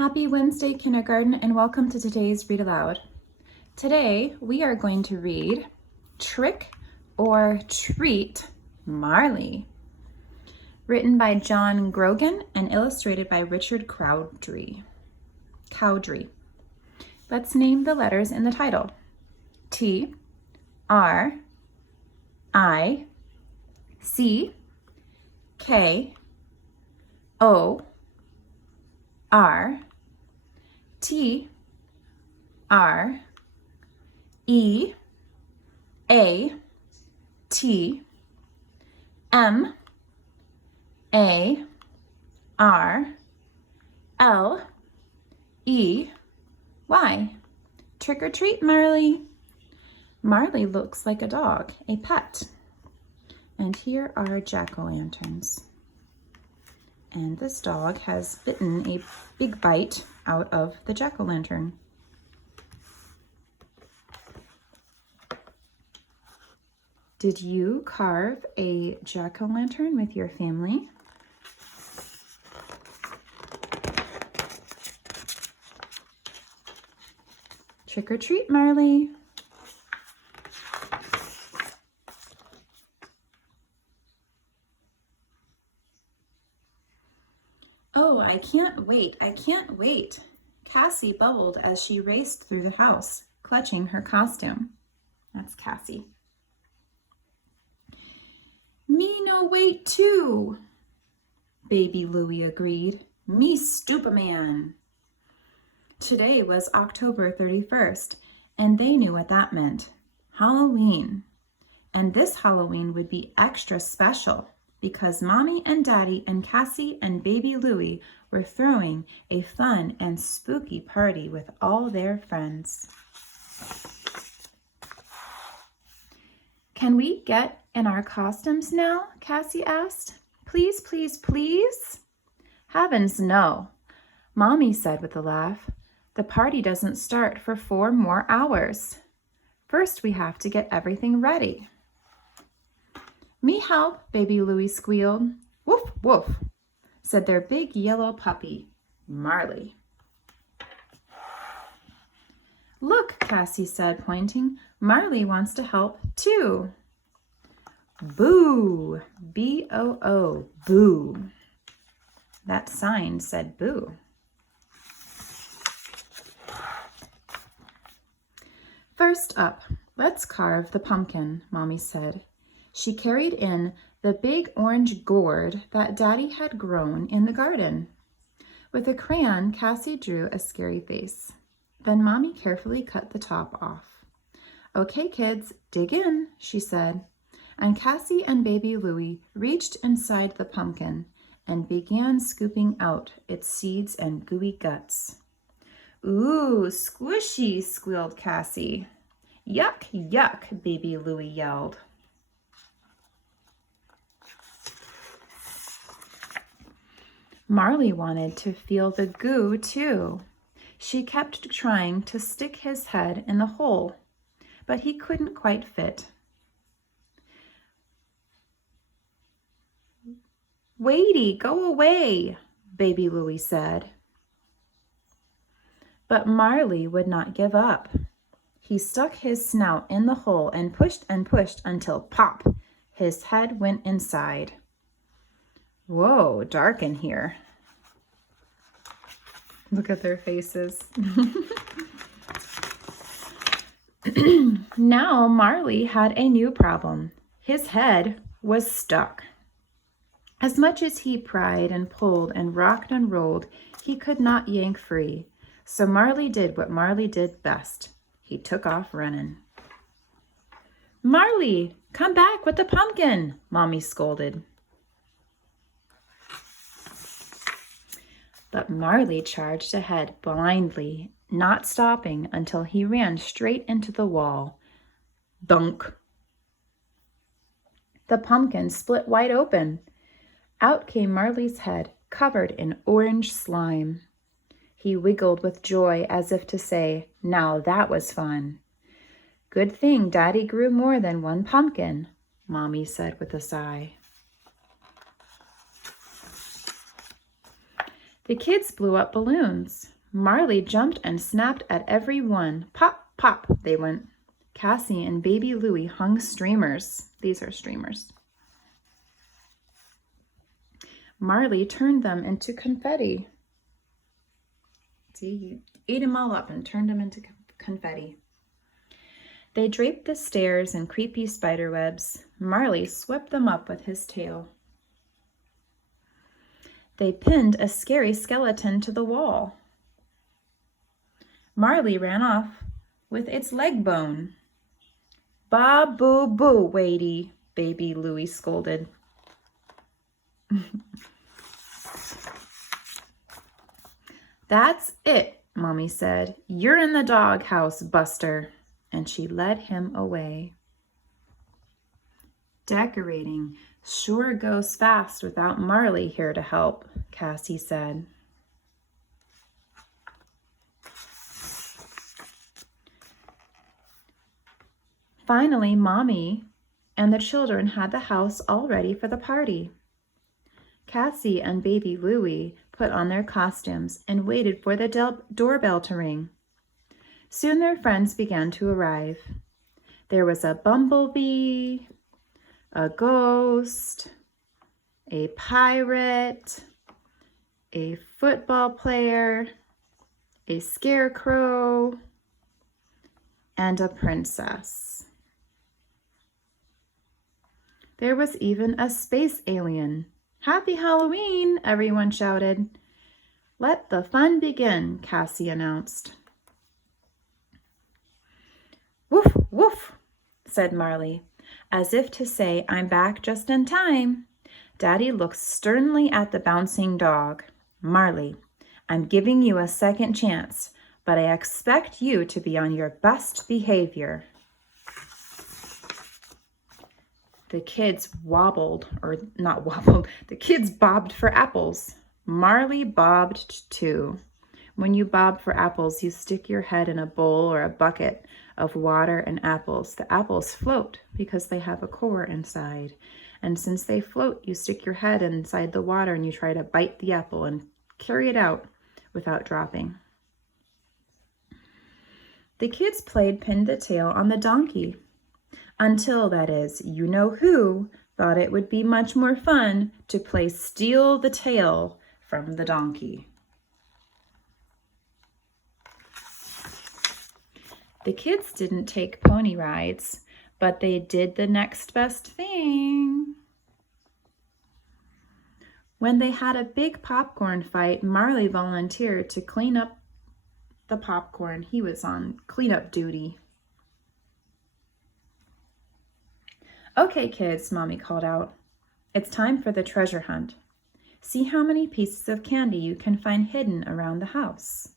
Happy Wednesday, kindergarten, and welcome to today's Read Aloud. Today, we are going to read Trick or Treat Marley, written by John Grogan and illustrated by Richard Cowdrey. Let's name the letters in the title. T, R, I, C, K, O, R, T, R, E, A, T, M, A, R, L, E, Y. Trick or treat, Marley. Marley looks like a dog, a pet. And here are jack-o'-lanterns. And this dog has bitten a big bite out of the jack-o'-lantern. Did you carve a jack-o'-lantern with your family? Trick or treat, Marley. Oh, I can't wait. Cassie bubbled as she raced through the house, clutching her costume. That's Cassie. Me no wait too, Baby Louie agreed. Me Stupaman. Today was October 31st, and they knew what that meant. Halloween. And this Halloween would be extra special, because Mommy and Daddy and Cassie and Baby Louie were throwing a fun and spooky party with all their friends. Can we get in our costumes now? Cassie asked. Please, please, please? Heavens, no, Mommy said with a laugh. The party doesn't start for 4 more hours. First, we have to get everything ready. Me help, Baby Louie squealed. Woof, woof, said their big yellow puppy, Marley. Look, Cassie said, pointing. Marley wants to help too. Boo, B-O-O, boo. That sign said boo. First up, let's carve the pumpkin, Mommy said. She carried in the big orange gourd that Daddy had grown in the garden. With a crayon, Cassie drew a scary face. Then Mommy carefully cut the top off. Okay, kids, dig in, she said. And Cassie and Baby Louie reached inside the pumpkin and began scooping out its seeds and gooey guts. Ooh, squishy, squealed Cassie. Yuck, yuck, Baby Louie yelled. Marley wanted to feel the goo too. She kept trying to stick his head in the hole, but he couldn't quite fit. Waity, go away, Baby Louie said. But Marley would not give up. He stuck his snout in the hole and pushed until pop, his head went inside. Whoa, dark in here. Look at their faces. Now Marley had a new problem. His head was stuck. As much as he pried and pulled and rocked and rolled, he could not yank free. So Marley did what Marley did best. He took off running. Marley, come back with the pumpkin, Mommy scolded. But Marley charged ahead blindly, not stopping until he ran straight into the wall. Dunk! The pumpkin split wide open. Out came Marley's head, covered in orange slime. He wiggled with joy as if to say, now that was fun. Good thing Daddy grew more than one pumpkin, Mommy said with a sigh. The kids blew up balloons. Marley jumped and snapped at every one. Pop, pop, they went. Cassie and baby Louie hung streamers. These are streamers. Marley turned them into confetti. See, he ate them all up and turned them into confetti. They draped the stairs in creepy spider webs. Marley swept them up with his tail. They pinned a scary skeleton to the wall. Marley ran off with its leg bone. Ba boo boo, Wadey, baby Louie scolded. That's it, Mommy said. You're in the doghouse, Buster. And she led him away. Decorating sure goes fast without Marley here to help, Cassie said. Finally, Mommy and the children had the house all ready for the party. Cassie and baby Louie put on their costumes and waited for the doorbell to ring. Soon their friends began to arrive. There was a bumblebee, a ghost, a pirate, a football player, a scarecrow, and a princess. There was even a space alien. Happy Halloween, everyone shouted. Let the fun begin, Cassie announced. Woof, woof, said Marley, as if to say, I'm back just in time. Daddy looked sternly at the bouncing dog. Marley, I'm giving you a second chance, but I expect you to be on your best behavior. The kids the kids bobbed for apples. Marley bobbed too. When you bob for apples, you stick your head in a bowl or a bucket of water and apples. The apples float because they have a core inside. And since they float, you stick your head inside the water and you try to bite the apple and carry it out without dropping. The kids played pin the tail on the donkey until, that is, you know who thought it would be much more fun to play steal the tail from the donkey. The kids didn't take pony rides, but they did the next best thing. When they had a big popcorn fight, Marley volunteered to clean up the popcorn. He was on cleanup duty. Okay, kids, Mommy called out. It's time for the treasure hunt. See how many pieces of candy you can find hidden around the house.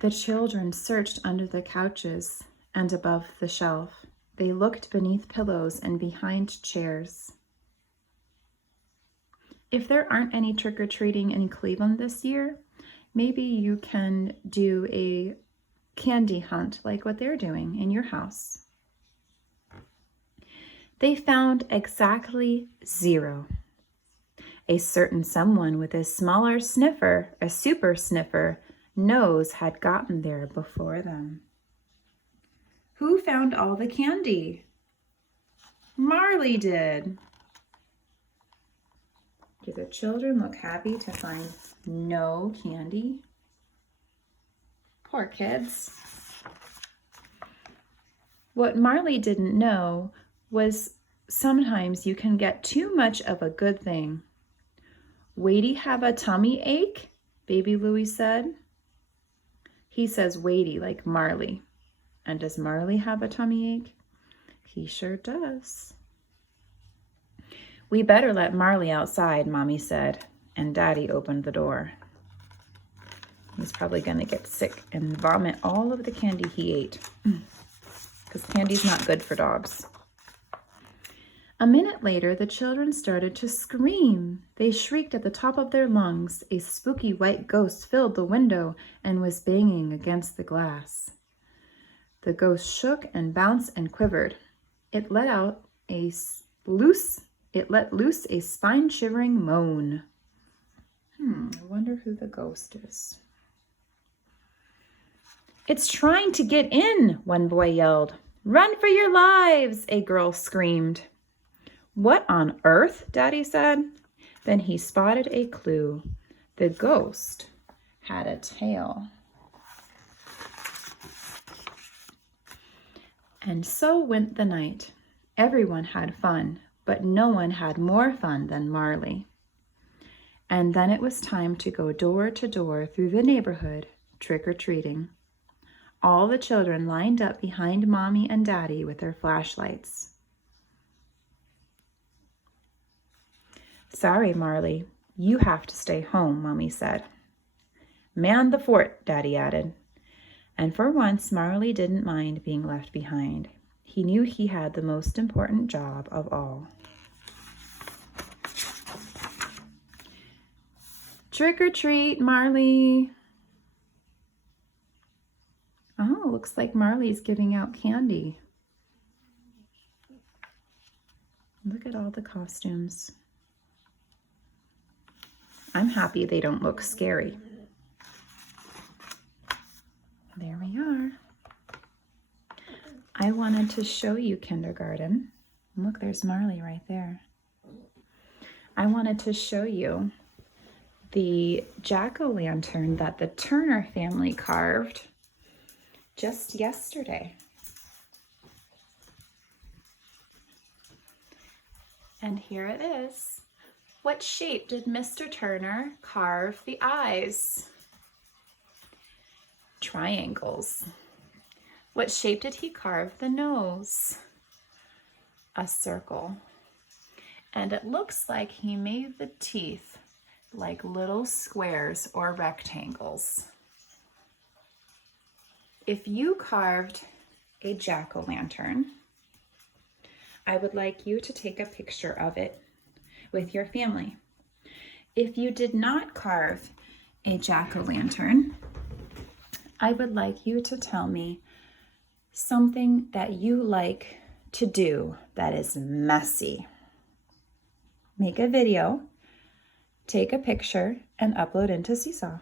The children searched under the couches and above the shelf. They looked beneath pillows and behind chairs. If there aren't any trick-or-treating in Cleveland this year, maybe you can do a candy hunt like what they're doing in your house. They found exactly 0. A certain someone with a smaller sniffer, a super sniffer, nose had gotten there before them. Who found all the candy? Marley did. Do the children look happy to find no candy? Poor kids. What Marley didn't know was sometimes you can get too much of a good thing. Wadey have a tummy ache? Baby Louie said. He says Wadey like Marley. And does Marley have a tummy ache? He sure does. We better let Marley outside, Mommy said, and Daddy opened the door. He's probably gonna get sick and vomit all of the candy he ate, because candy's not good for dogs. A minute later, the children started to scream. They shrieked at the top of their lungs. A spooky white ghost filled the window and was banging against the glass. The ghost shook and bounced and quivered. It let out It let loose a spine-shivering moan. I wonder who the ghost is. It's trying to get in, one boy yelled. Run for your lives, a girl screamed. What on earth? Daddy said. Then he spotted a clue. The ghost had a tail. And so went the night. Everyone had fun, but no one had more fun than Marley. And then it was time to go door to door through the neighborhood, trick-or-treating. All the children lined up behind Mommy and Daddy with their flashlights. Sorry, Marley, you have to stay home, Mommy said. Man the fort, Daddy added. And for once, Marley didn't mind being left behind. He knew he had the most important job of all. Trick or treat, Marley. Oh, looks like Marley's giving out candy. Look at all the costumes. I'm happy they don't look scary. There we are. I wanted to show you kindergarten. Look, there's Marley right there. I wanted to show you the jack-o'-lantern that the Turner family carved just yesterday. And here it is. What shape did Mr. Turner carve the eyes? Triangles. What shape did he carve the nose? A circle. And it looks like he made the teeth like little squares or rectangles. If you carved a jack-o'-lantern, I would like you to take a picture of it with your family. If you did not carve a jack-o'-lantern, I would like you to tell me something that you like to do that is messy. Make a video, take a picture, and upload into Seesaw.